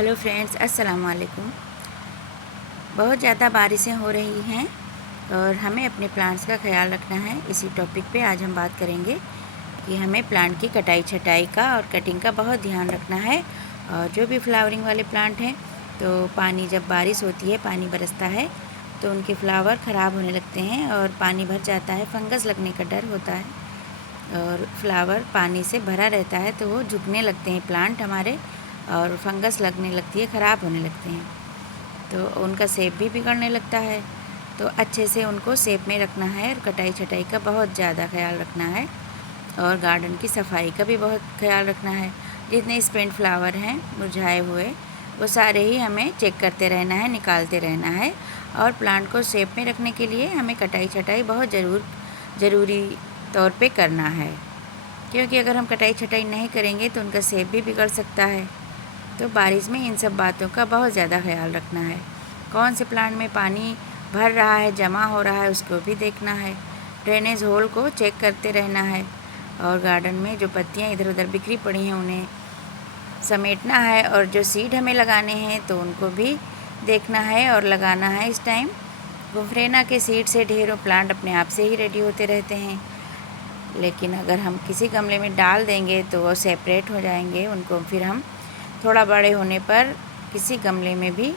Hello friends, अस्सलाम वालेकुम। बहुत ज़्यादा बारिशें हो रही हैं और हमें अपने प्लांट्स का ख्याल रखना है। इसी टॉपिक पे आज हम बात करेंगे कि हमें प्लांट की कटाई छटाई का और कटिंग का बहुत ध्यान रखना है। और जो भी फ्लावरिंग वाले प्लांट हैं तो पानी, जब बारिश होती है, पानी बरसता है तो उनके फ्लावर ख़राब होने लगते हैं और पानी भर जाता है, फंगस लगने का डर होता है और फ्लावर पानी से भरा रहता है तो वो झुकने लगते हैं प्लांट हमारे, और फंगस लगने लगती है, ख़राब होने लगते हैं, तो उनका शेप भी बिगड़ने लगता है। तो अच्छे से उनको शेप में रखना है और कटाई छटाई का बहुत ज़्यादा ख्याल रखना है और गार्डन की सफाई का भी बहुत ख्याल रखना है। जितने स्पेंट फ्लावर हैं मुरझाए हुए, वो सारे ही हमें चेक करते रहना है, निकालते रहना है। और प्लांट को शेप में रखने के लिए हमें कटाई छटाई बहुत ज़रूरी तौर पे करना है, क्योंकि अगर हम कटाई छटाई नहीं करेंगे तो उनका शेप भी बिगड़ सकता है। तो बारिश में इन सब बातों का बहुत ज़्यादा ख्याल रखना है। कौन से प्लांट में पानी भर रहा है, जमा हो रहा है, उसको भी देखना है। ड्रेनेज होल को चेक करते रहना है और गार्डन में जो पत्तियां इधर उधर बिखरी पड़ी हैं उन्हें समेटना है। और जो सीड हमें लगाने हैं तो उनको भी देखना है और लगाना है। इस टाइम गुफरेना के सीड से ढेरों प्लांट अपने आप से ही रेडी होते रहते हैं, लेकिन अगर हम किसी गमले में डाल देंगे तो वो सेपरेट हो जाएंगे। उनको फिर हम थोड़ा बड़े होने पर किसी गमले में भी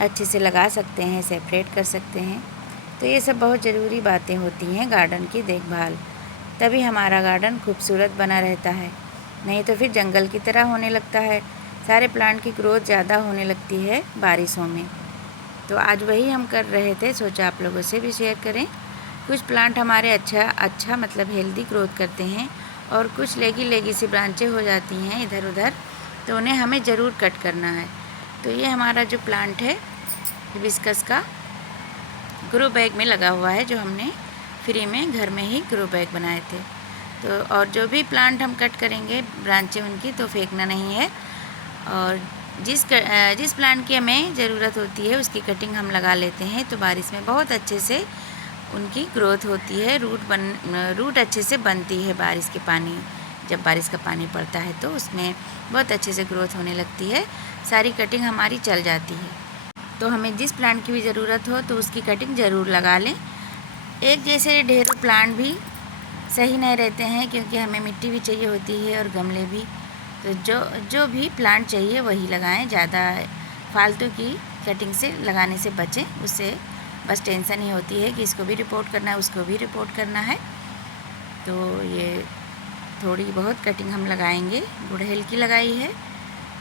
अच्छे से लगा सकते हैं, सेपरेट कर सकते हैं। तो ये सब बहुत ज़रूरी बातें होती हैं गार्डन की देखभाल, तभी हमारा गार्डन खूबसूरत बना रहता है। नहीं तो फिर जंगल की तरह होने लगता है, सारे प्लांट की ग्रोथ ज़्यादा होने लगती है बारिशों में। तो आज वही हम कर रहे थे, सोचा आप लोगों से भी शेयर करें। कुछ प्लांट हमारे अच्छा मतलब हेल्दी ग्रोथ करते हैं और कुछ लेगी सी ब्रांचें हो जाती हैं इधर उधर, तो उन्हें हमें ज़रूर कट करना है। तो ये हमारा जो प्लांट है हिबिस्कस का, ग्रो बैग में लगा हुआ है, जो हमने फ्री में घर में ही ग्रो बैग बनाए थे। तो और जो भी प्लांट हम कट करेंगे ब्रांचें उनकी, तो फेंकना नहीं है। और जिस प्लांट की हमें ज़रूरत होती है उसकी कटिंग हम लगा लेते हैं, तो बारिश में बहुत अच्छे से उनकी ग्रोथ होती है। रूट अच्छे से बनती है। जब बारिश का पानी पड़ता है तो उसमें बहुत अच्छे से ग्रोथ होने लगती है, सारी कटिंग हमारी चल जाती है। तो हमें जिस प्लांट की भी ज़रूरत हो तो उसकी कटिंग ज़रूर लगा लें। एक जैसे ढेरों प्लांट भी सही नहीं रहते हैं, क्योंकि हमें मिट्टी भी चाहिए होती है और गमले भी। तो जो भी प्लांट चाहिए वही लगाएं, ज़्यादा फालतू की कटिंग से लगाने से बचें। उससे बस टेंशन ही होती है कि इसको भी रिपोर्ट करना है, उसको भी रिपोर्ट करना है। तो ये थोड़ी बहुत कटिंग हम लगाएंगे। गुड़हल की लगाई है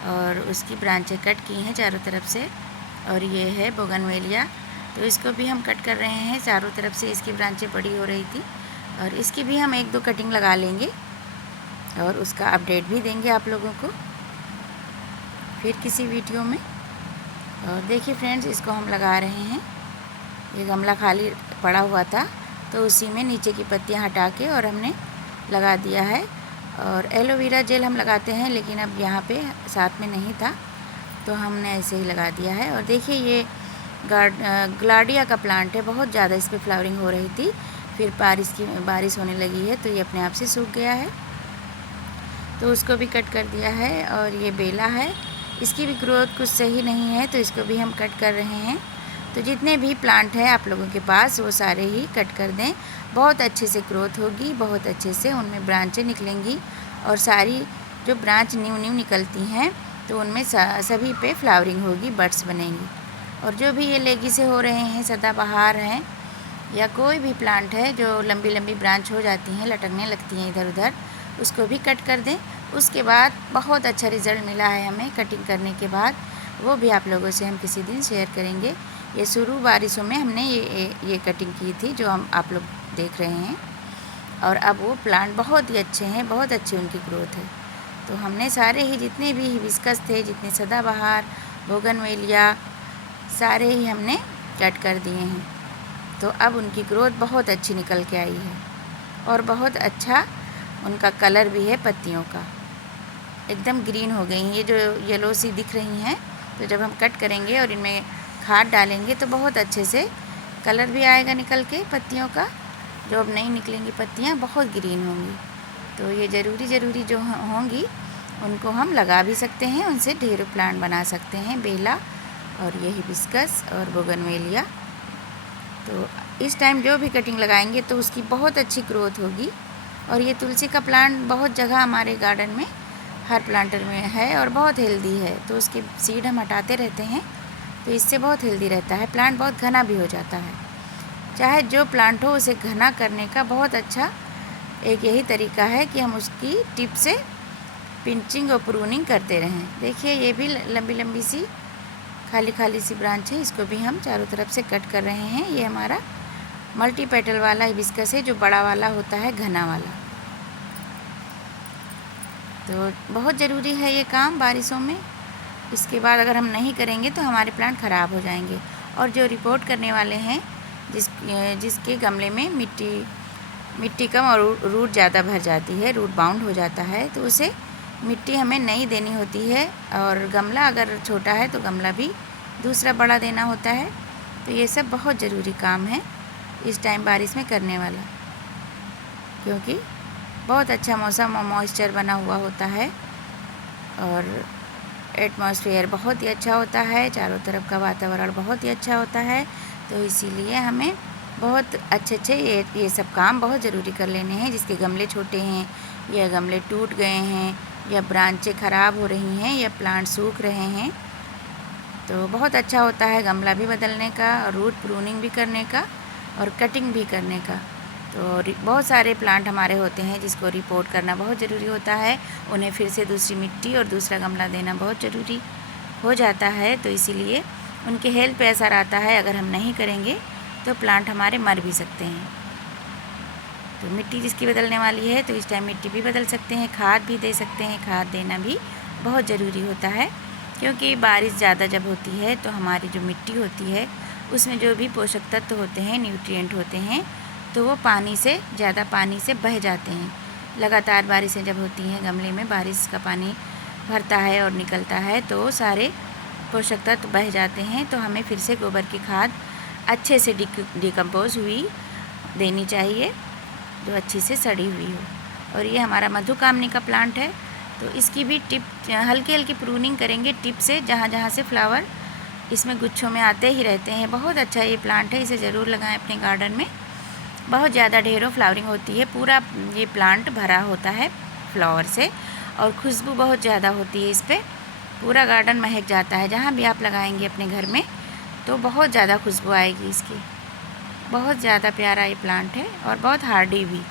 और उसकी ब्रांचें कट की हैं चारों तरफ से। और ये है बोगनवेलिया, तो इसको भी हम कट कर रहे हैं चारों तरफ से। इसकी ब्रांचें बड़ी हो रही थी और इसकी भी हम 1-2 कटिंग लगा लेंगे और उसका अपडेट भी देंगे आप लोगों को फिर किसी वीडियो में। और देखिए फ्रेंड्स, इसको हम लगा रहे हैं। ये गमला खाली पड़ा हुआ था तो उसी में नीचे की पत्तियां हटा के और हमने लगा दिया है। और एलोवेरा जेल हम लगाते हैं, लेकिन अब यहाँ पे साथ में नहीं था तो हमने ऐसे ही लगा दिया है। और देखिए ये ग्लाडिया का प्लांट है, बहुत ज़्यादा इस पर फ्लावरिंग हो रही थी, फिर बारिश होने लगी है तो ये अपने आप से सूख गया है, तो उसको भी कट कर दिया है। और ये बेला है, इसकी भी ग्रोथ कुछ सही नहीं है तो इसको भी हम कट कर रहे हैं। तो जितने भी प्लांट हैं आप लोगों के पास वो सारे ही कट कर दें, बहुत अच्छे से ग्रोथ होगी, बहुत अच्छे से उनमें ब्रांचें निकलेंगी। और सारी जो ब्रांच न्यू निकलती हैं तो उनमें सभी पे फ्लावरिंग होगी, बड्स बनेंगी। और जो भी ये लेगी से हो रहे हैं, सदाबहार हैं या कोई भी प्लांट है जो लंबी लंबी ब्रांच हो जाती हैं, लटकने लगती हैं इधर उधर, उसको भी कट कर दें। उसके बाद बहुत अच्छा रिज़ल्ट मिला है हमें कटिंग करने के बाद, वो भी आप लोगों से हम किसी दिन शेयर करेंगे। ये शुरू बारिशों में हमने ये कटिंग की थी जो आप लोग देख रहे हैं। और अब वो प्लांट बहुत ही अच्छे हैं, बहुत अच्छी उनकी ग्रोथ है। तो हमने सारे ही जितने भी हिबिस्कस थे, जितने सदाबहार, बोगनवेलिया, सारे ही हमने कट कर दिए हैं। तो अब उनकी ग्रोथ बहुत अच्छी निकल के आई है और बहुत अच्छा उनका कलर भी है, पत्तियों का एकदम ग्रीन हो गई हैं। ये जो येलो सी दिख रही हैं, तो जब हम कट करेंगे और इनमें खाद डालेंगे तो बहुत अच्छे से कलर भी आएगा निकल के पत्तियों का। जो अब नहीं निकलेंगी पत्तियाँ बहुत ग्रीन होंगी। तो ये ज़रूरी जो होंगी उनको हम लगा भी सकते हैं, उनसे ढेरों प्लांट बना सकते हैं, बेला और ये हिबिस्कस और बोगनवेलिया। तो इस टाइम जो भी कटिंग लगाएंगे तो उसकी बहुत अच्छी ग्रोथ होगी। और ये तुलसी का प्लांट बहुत जगह हमारे गार्डन में हर प्लांटर में है और बहुत हेल्दी है, तो उसके सीड हम हटाते रहते हैं, तो इससे बहुत हेल्दी रहता है। प्लांट बहुत घना भी हो जाता है। चाहे जो प्लांट हो उसे घना करने का बहुत अच्छा एक यही तरीका है कि हम उसकी टिप से पिंचिंग और प्रूनिंग करते रहें। देखिए ये भी लंबी लंबी सी खाली सी ब्रांच है, इसको भी हम चारों तरफ से कट कर रहे हैं। ये हमारा मल्टी पेटल वाला हिबिस्कस है, जो बड़ा वाला होता है, घना वाला। तो बहुत ज़रूरी है ये काम बारिशों में। इसके बाद अगर हम नहीं करेंगे तो हमारे प्लांट ख़राब हो जाएंगे। और जो रिपोर्ट करने वाले हैं जिसके गमले में मिट्टी कम और रूट ज़्यादा भर जाती है, रूट बाउंड हो जाता है, तो उसे मिट्टी हमें नहीं देनी होती है। और गमला अगर छोटा है तो गमला भी दूसरा बड़ा देना होता है। तो ये सब बहुत ज़रूरी काम है इस टाइम बारिश में करने वाला, क्योंकि बहुत अच्छा मौसम और मॉइस्चर बना हुआ होता है और एटमॉस्फेयर बहुत ही अच्छा होता है, चारों तरफ का वातावरण बहुत ही अच्छा होता है। तो इसीलिए हमें बहुत अच्छे ये सब काम बहुत ज़रूरी कर लेने हैं। जिसके गमले छोटे हैं या गमले टूट गए हैं या ब्रांचें ख़राब हो रही हैं या प्लांट सूख रहे हैं, तो बहुत अच्छा होता है गमला भी बदलने का और रूट प्रूनिंग भी करने का और कटिंग भी करने का। तो बहुत सारे प्लांट हमारे होते हैं जिसको रिपोर्ट करना बहुत ज़रूरी होता है। उन्हें फिर से दूसरी मिट्टी और दूसरा गमला देना बहुत ज़रूरी हो जाता है। तो इसीलिए उनके हेल्थ पे असर आता है। अगर हम नहीं करेंगे तो प्लांट हमारे मर भी सकते हैं। तो मिट्टी जिसकी बदलने वाली है तो इस टाइम मिट्टी भी बदल सकते हैं, खाद भी दे सकते हैं। खाद देना भी बहुत ज़रूरी होता है, क्योंकि बारिश ज़्यादा जब होती है तो हमारी जो मिट्टी होती है उसमें जो भी पोषक तत्व होते हैं, न्यूट्रिएंट होते हैं, तो वो ज़्यादा पानी से बह जाते हैं। लगातार बारिशें जब होती हैं, गमले में बारिश का पानी भरता है और निकलता है, तो सारे पोषक तत्व बह जाते हैं। तो हमें फिर से गोबर की खाद अच्छे से डिकम्पोज हुई देनी चाहिए, जो अच्छी से सड़ी हुई हो। और ये हमारा मधुकामनी का प्लांट है, तो इसकी भी टिप हल्की हल्की प्रूनिंग करेंगे टिप से, जहाँ जहाँ से फ्लावर इसमें गुच्छों में आते ही रहते हैं। बहुत अच्छा ये प्लांट है, इसे ज़रूर लगाएं अपने गार्डन में। बहुत ज़्यादा ढेरों फ्लावरिंग होती है, पूरा ये प्लांट भरा होता है फ्लावर से और खुशबू बहुत ज़्यादा होती है। इस पर पूरा गार्डन महक जाता है। जहाँ भी आप लगाएंगे अपने घर में तो बहुत ज़्यादा खुशबू आएगी इसकी। बहुत ज़्यादा प्यारा ये प्लांट है और बहुत हार्डी भी।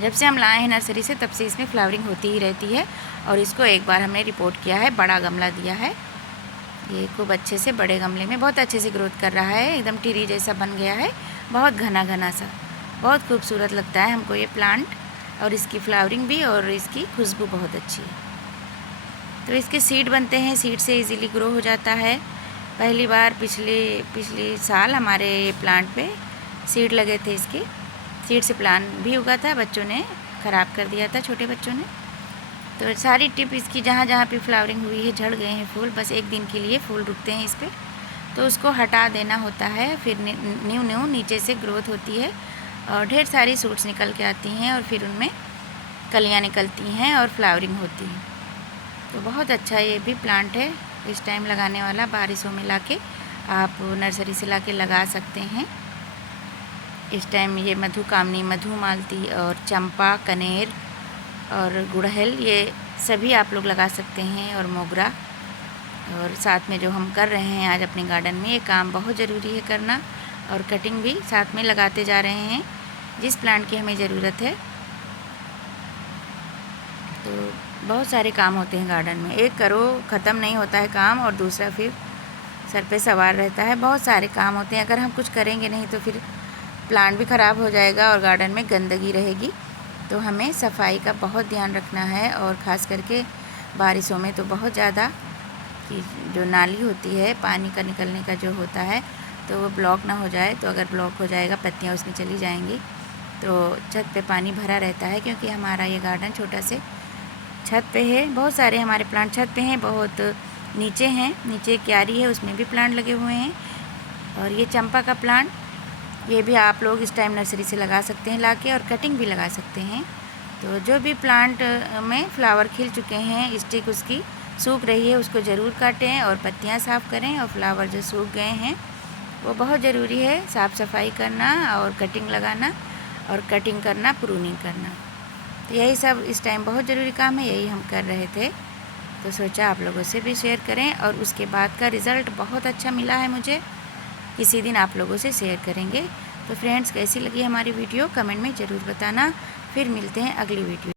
जब से हम लाए हैं नर्सरी से तब से इसमें फ्लावरिंग होती ही रहती है। और इसको एक बार हमने रिपोर्ट किया है, बड़ा गमला दिया है। ये खूब अच्छे से बड़े गमले में बहुत अच्छे से ग्रोथ कर रहा है, एकदम टिरी जैसा बन गया है, बहुत घना घना सा। बहुत खूबसूरत लगता है हमको ये प्लांट, और इसकी फ्लावरिंग भी और इसकी खुशबू बहुत अच्छी है। तो इसके सीड बनते हैं, सीड से इजीली ग्रो हो जाता है। पहली बार पिछले साल हमारे प्लांट पे सीड लगे थे, इसके सीड से प्लांट भी उगा था, बच्चों ने ख़राब कर दिया था, छोटे बच्चों ने। तो सारी टिप इसकी जहाँ जहाँ पे फ्लावरिंग हुई है, झड़ गए हैं फूल, बस एक दिन के लिए फूल रुकते हैं इस पर, तो उसको हटा देना होता है। फिर न्यू नीचे से ग्रोथ होती है और ढेर सारी सूट्स निकल के आती हैं और फिर उनमें कलियाँ निकलती हैं और फ्लावरिंग होती है। तो बहुत अच्छा ये भी प्लांट है इस टाइम लगाने वाला। बारिशों में लाके आप नर्सरी से लाके लगा सकते हैं। इस टाइम ये मधुकामनी, मधुमालती और चंपा, कनेर और गुड़हल, ये सभी आप लोग लगा सकते हैं, और मोगरा। और साथ में जो हम कर रहे हैं आज अपने गार्डन में, ये काम बहुत ज़रूरी है करना, और कटिंग भी साथ में लगाते जा रहे हैं जिस प्लांट की हमें ज़रूरत है। तो बहुत सारे काम होते हैं गार्डन में, एक करो ख़त्म नहीं होता है काम और दूसरा फिर सर पे सवार रहता है। बहुत सारे काम होते हैं, अगर हम कुछ करेंगे नहीं तो फिर प्लांट भी ख़राब हो जाएगा और गार्डन में गंदगी रहेगी। तो हमें सफाई का बहुत ध्यान रखना है, और ख़ास करके बारिशों में तो बहुत ज़्यादा, कि जो नाली होती है पानी का निकलने का जो होता है, तो वो ब्लॉक ना हो जाए। तो अगर ब्लॉक हो जाएगा, पत्तियाँ उसमें चली जाएंगी, तो छत पे पानी भरा रहता है। क्योंकि हमारा ये गार्डन छोटा से छत पे है, बहुत सारे हमारे प्लांट छत पे हैं, बहुत नीचे हैं, नीचे क्यारी है उसमें भी प्लांट लगे हुए हैं। और ये चंपा का प्लांट, ये भी आप लोग इस टाइम नर्सरी से लगा सकते हैं लाके, और कटिंग भी लगा सकते हैं। तो जो भी प्लांट में फ्लावर खिल चुके हैं, स्टिक उसकी सूख रही है, उसको ज़रूर काटें और पत्तियां साफ़ करें। और फ्लावर जो सूख गए हैं वो बहुत ज़रूरी है साफ़ सफाई करना और कटिंग लगाना और कटिंग करना, प्रूनिंग करना। तो यही सब इस टाइम बहुत ज़रूरी काम है, यही हम कर रहे थे। तो सोचा आप लोगों से भी शेयर करें। और उसके बाद का रिज़ल्ट बहुत अच्छा मिला है मुझे, किसी दिन आप लोगों से शेयर करेंगे। तो फ्रेंड्स, कैसी लगी हमारी वीडियो कमेंट में ज़रूर बताना। फिर मिलते हैं अगली वीडियो।